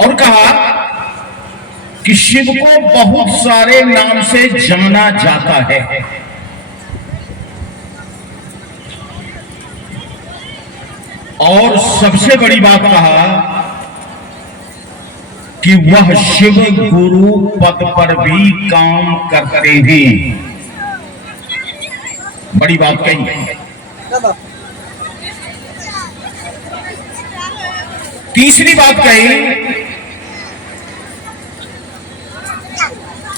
और कहा कि शिव को बहुत सारे नाम से जाना जाता है। और सबसे बड़ी बात कहा कि वह शिव गुरु पद पर भी काम करते हैं। बड़ी बात कही। तीसरी बात कही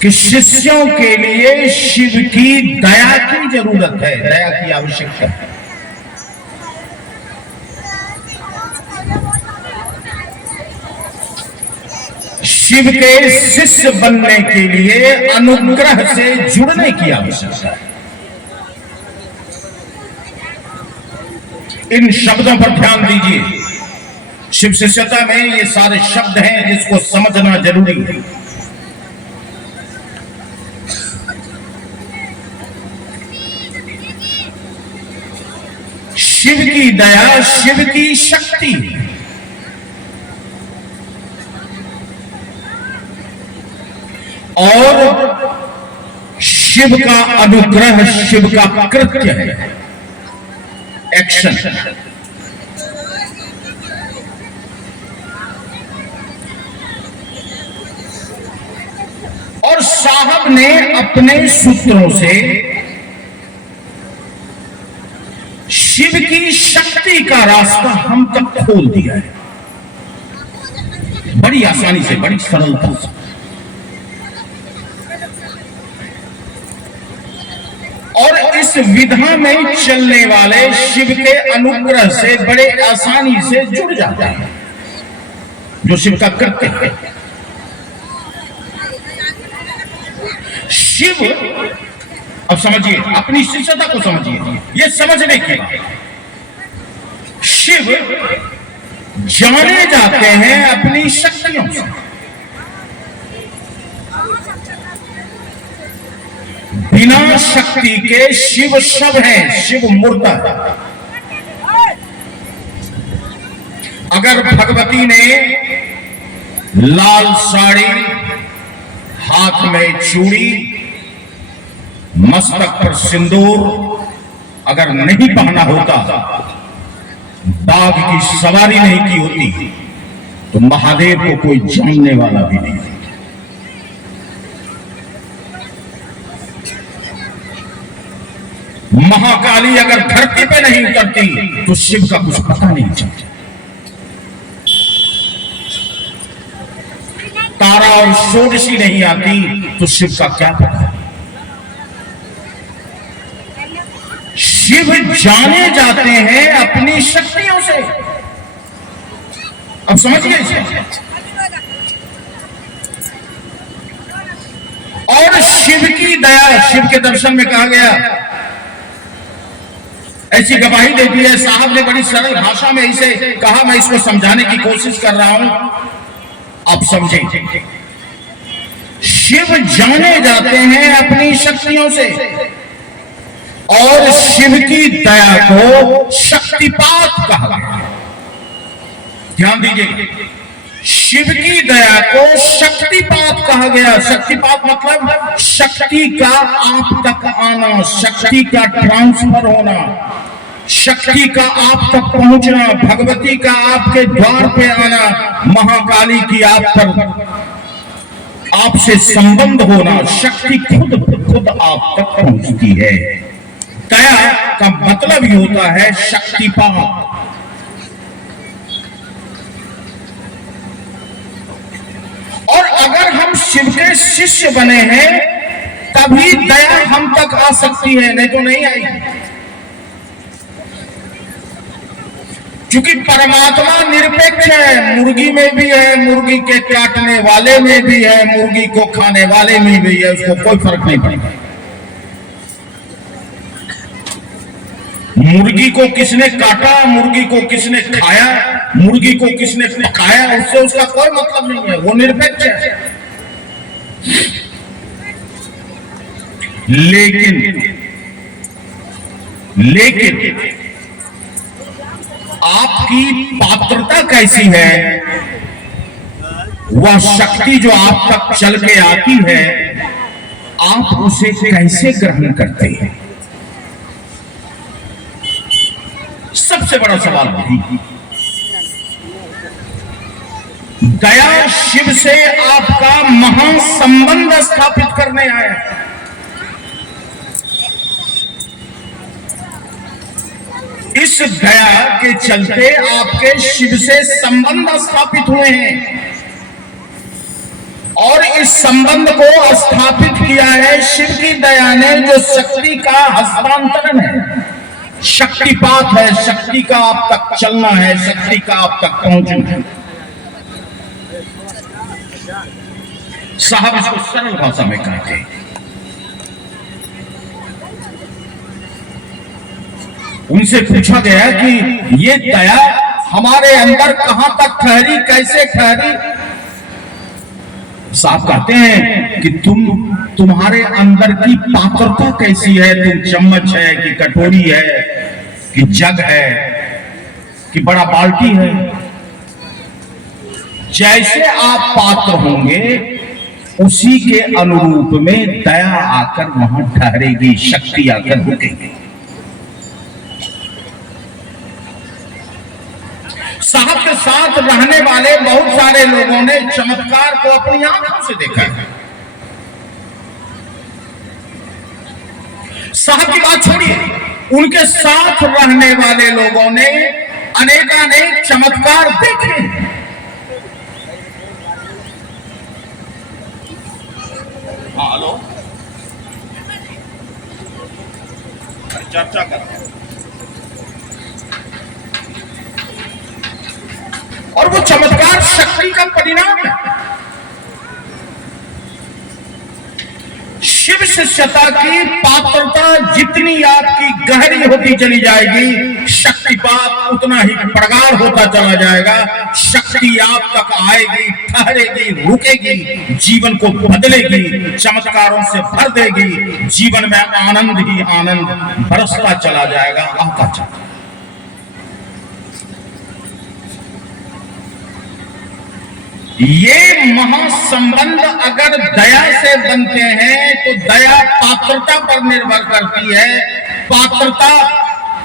कि शिष्यों के लिए शिव की दया की जरूरत है, दया की आवश्यकता है। शिव के शिष्य बनने के लिए अनुग्रह से जुड़ने की आवश्यकता है। इन शब्दों पर ध्यान दीजिए। शिव शिष्यता में ये सारे शब्द हैं जिसको समझना जरूरी है। शिव की दया, शिव की शक्ति, और शिव का अनुग्रह शिव का कृत्य है, एक्शन। और साहब ने अपने सूत्रों से शिव की शक्ति का रास्ता हम तक खोल दिया है, बड़ी आसानी से, बड़ी सरलता से। और इस विधा में चलने वाले शिव के अनुग्रह से बड़े आसानी से जुड़ जाते हैं, जो शिव का कृत्य है। शिव, अब समझिए, अपनी शिष्यता को समझिए, यह समझने की बात। शिव जाने जाते हैं अपनी शक्तियों से। बिना शक्ति के शिव शव है, शिव मुर्दा है। अगर भगवती ने लाल साड़ी, हाथ में चूड़ी, मस्तक पर सिंदूर अगर नहीं पहना होता, बाघ की सवारी नहीं की होती, तो महादेव को कोई जानने वाला भी नहीं। महाकाली अगर धरती पे नहीं उतरती तो शिव का कुछ पता नहीं चलता। तारा और षोडशी नहीं आती तो शिव का क्या पता। शिव जाने जाते हैं अपनी शक्तियों से। अब समझिए इसे। और शिव की दया, शिव के दर्शन में कहा गया, ऐसी गवाही देती है। साहब ने बड़ी सरल भाषा में इसे कहा, मैं इसको समझाने की कोशिश कर रहा हूं, आप समझें। शिव जाने जाते हैं अपनी शक्तियों से, और शिव की दया को शक्तिपात कहा गया। ध्यान दीजिए, शिव की दया को शक्तिपात कहा गया। शक्तिपात मतलब शक्ति का आप तक आना, शक्ति का ट्रांसफर होना, शक्ति का आप तक पहुंचना, भगवती का आपके द्वार पे आना, महाकाली की आप पर, आपसे संबंध होना। शक्ति खुद आप तक पहुंचती है। दया का मतलब ही होता है शक्तिपात। और अगर हम शिव के शिष्य बने हैं तभी दया हम तक आ सकती है, नहीं तो नहीं आएगी। क्योंकि परमात्मा निरपेक्ष है, मुर्गी में भी है, मुर्गी के काटने वाले में भी है, मुर्गी को खाने वाले में भी है, उसको कोई फर्क नहीं पड़ता। मुर्गी को किसने काटा, मुर्गी को किसने खाया, मुर्गी को किसने पकाया, उससे उसका कोई मतलब नहीं है, वो निरपेक्ष है। लेकिन आपकी पात्रता कैसी है वह शक्ति जो आप तक चल के आती है, आप उसे कैसे ग्रहण करते हैं? सबसे बड़ा सवाल यही। दया शिव से आपका महासंबंध स्थापित करने आया। इस दया के चलते आपके शिव से संबंध स्थापित हुए हैं और इस संबंध को स्थापित किया है शिव की दया ने, जो शक्ति का हस्तांतरण है, शक्तिपात है, शक्ति का आप तक चलना है, शक्ति का आप तक पहुंचना है। साहब इसको सरल भाषा में कहते हैं। उनसे पूछा गया कि ये दया हमारे अंदर कहां तक ठहरी, कैसे ठहरी? साहब कहते हैं कि तुम्हारे अंदर की पात्रता कैसी है? तुम चम्मच है कि कटोरी है कि जग है कि बड़ा बाल्टी है? जैसे आप पात्र होंगे उसी के अनुरूप में दया आकर वहां ठहरेगी, शक्ति आकर रुकेगी। साहब के साथ रहने वाले बहुत सारे लोगों ने चमत्कार को अपनी आंखों से देखा है। साहब की बात छोड़िए, उनके साथ रहने वाले लोगों ने अनेकानेक चमत्कार देखे। हेलो, चर्चा कर। और वो चमत्कार शक्ति का परिणाम है। शिव शिष्यता की पात्रता जितनी आपकी गहरी होती चली जाएगी, शक्तिपात उतना ही प्रगाढ़ होता चला जाएगा। शक्ति आप तक आएगी, ठहरेगी, रुकेगी, जीवन को बदलेगी, चमत्कारों से भर देगी, जीवन में आनंद ही आनंद बरसता चला जाएगा, आता चला। ये महासंबंध अगर दया से बनते हैं तो दया पात्रता पर निर्भर करती है। पात्रता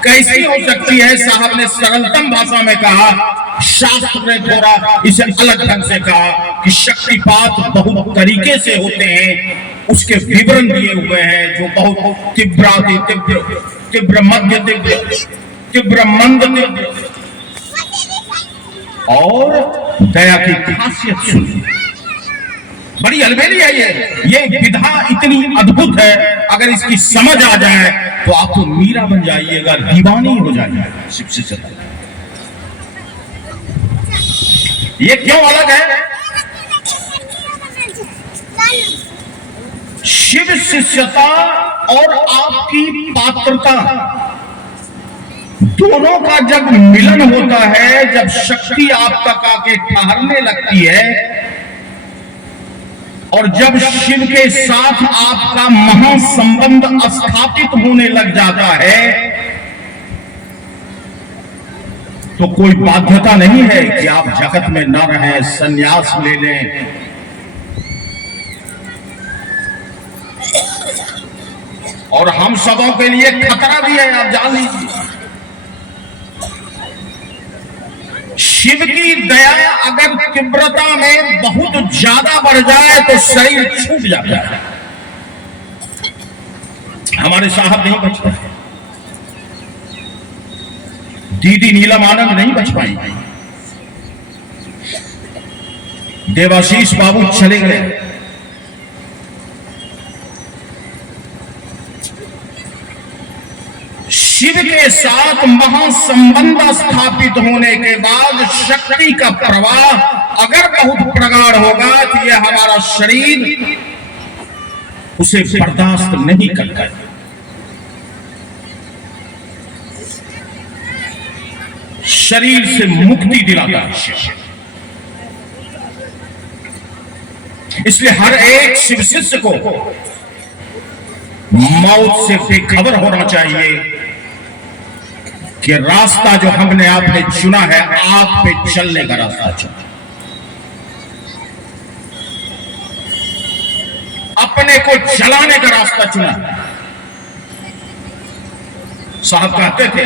कैसी हो सकती है? साहब ने सरलतम भाषा में कहा, शास्त्र ने थोड़ा इसे अलग ढंग से कहा कि शक्तिपात बहुत तरीके से होते हैं, उसके विवरण दिए हुए हैं, जो बहुत तीव्राति तीव्र, तीव्र मध्य तीव्र, तीव्र मंद तीव्र। और दया की खासियत सुनिए, बड़ी अलबेली है ये विधा इतनी अद्भुत है। अगर इसकी समझ आ जाए तो आप तो मीरा बन जाइएगा, दीवानी हो जाइएगा शिव शिष्यता। ये क्यों अलग है? शिव शिष्यता और आपकी पात्रता दोनों का जब मिलन होता है, जब शक्ति आप तक आके ठहरने लगती है और जब शिव के साथ आपका महासंबंध स्थापित होने लग जाता है, तो कोई बाध्यता नहीं है कि आप जगत में न रहें, संन्यास ले लें। और हम सबों के लिए खतरा भी है, आप जान लीजिए। शिव की दया अगर तीव्रता में बहुत ज्यादा बढ़ जाए तो शरीर छूट जाता है। हमारे साहब नहीं बच पाए, दीदी नीलम आनंद नहीं बच पाई, देवाशीष बाबू चले गए। शिव के साथ महासंबंध स्थापित होने के बाद शक्ति का प्रवाह अगर बहुत प्रगाढ़ होगा तो यह हमारा शरीर उसे बर्दाश्त नहीं करता। शरीर से मुक्ति दिलाता है। इसलिए हर एक शिव शिष्य को मौत से बेखबर होना चाहिए कि रास्ता जो हमने आपने चुना है, आप पे चलने का रास्ता चुना। अपने को जलाने का रास्ता चुना। साहब कहते थे,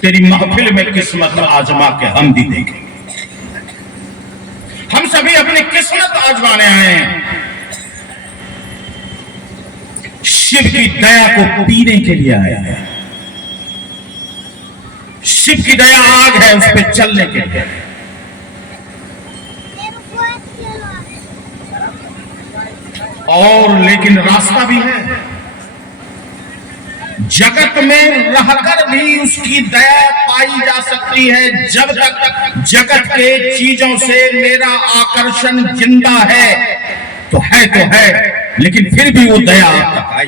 तेरी महफिल में किस्मत आजमा के हम भी देखें। हम सभी अपनी किस्मत आजमाने आए हैं। शिव की दया को पीने के लिए आए हैं। शिव की दया आग है, उस पर चलने के लिए। और लेकिन रास्ता भी है। जगत में रहकर भी उसकी दया पाई जा सकती है। जब तक जगत के चीजों से मेरा आकर्षण जिंदा है तो है, लेकिन फिर भी वो दया आप तक आई।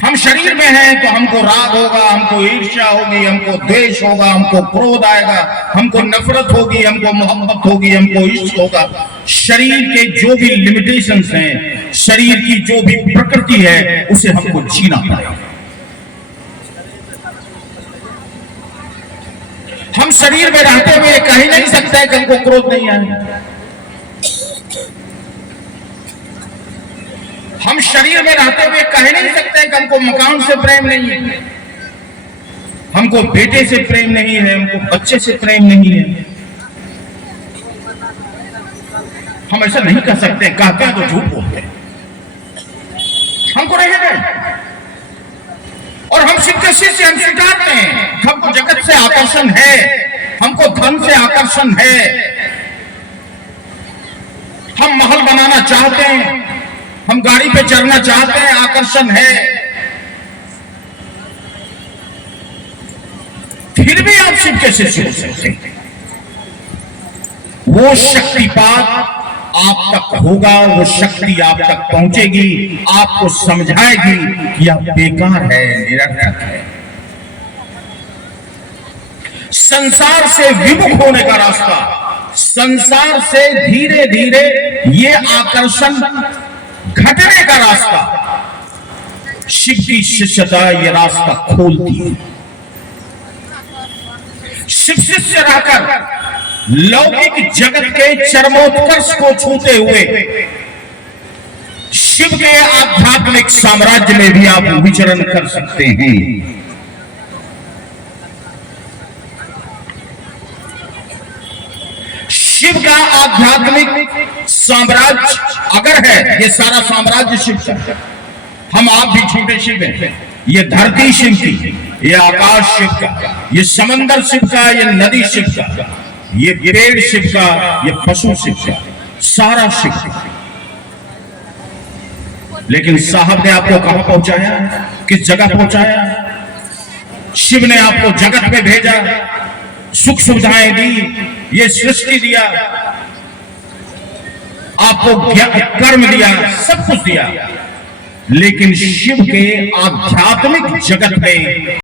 हम शरीर में हैं तो हमको राग होगा, हमको ईर्ष्या होगी, हमको द्वेष होगा, हमको क्रोध आएगा, हमको नफरत होगी, हमको मोहब्बत होगी, हमको इश्क होगा। शरीर के जो भी लिमिटेशंस हैं, शरीर की जो भी प्रकृति है, उसे हमको जीना पड़ेगा। हम शरीर में रहते हुए कह ही नहीं सकते कि हमको क्रोध नहीं आए। हम शरीर में रहते हुए कह नहीं सकते कि हमको मकान से प्रेम नहीं है, हमको बेटे से प्रेम नहीं है, हमको बच्चे से प्रेम नहीं है। हम ऐसा नहीं कह सकते। कहते हैं तो झूठ बोलते हैं। हमको रहेगा और हम शिव के शिष्य, हम स्वीकारते हैं। हमको जगत से आकर्षण है, हमको धन से आकर्षण है, हम महल बनाना चाहते हैं, हम गाड़ी पे चढ़ना चाहते हैं, आकर्षण है। फिर भी आप शिव के शिष्य हो सकते हैं। वो शक्तिपात आप तक होगा, वो शक्ति आप तक पहुंचेगी, आपको समझाएगी कि यह बेकार है, निरर्थक है। संसार से विमुख होने का रास्ता, संसार से धीरे धीरे ये आकर्षण घटने का रास्ता, शिव की शिष्यता ये रास्ता खोलती है। शिव शिष्य रहकर लौकिक जगत के चरमोत्कर्ष को छूते हुए शिव के आध्यात्मिक साम्राज्य में भी आप विचरण कर सकते हैं। शिव का आध्यात्मिक साम्राज्य अगर है, ये सारा साम्राज्य शिव का है। हम आप भी छोटे शिव हैं। ये धरती शिव की, ये आकाश शिव का, ये समंदर शिव का, ये नदी शिव का, ये पेड़ शिव का, ये पशु शिव का, सारा शिव का। लेकिन साहब ने आपको कहां पहुंचाया, किस जगह पहुंचाया? शिव ने आपको जगत में भेजा, सुख सुविधाएं दी, ये सृष्टि दिया, आपको कर्म दिया, सब कुछ दिया। लेकिन शिव के आध्यात्मिक जगत में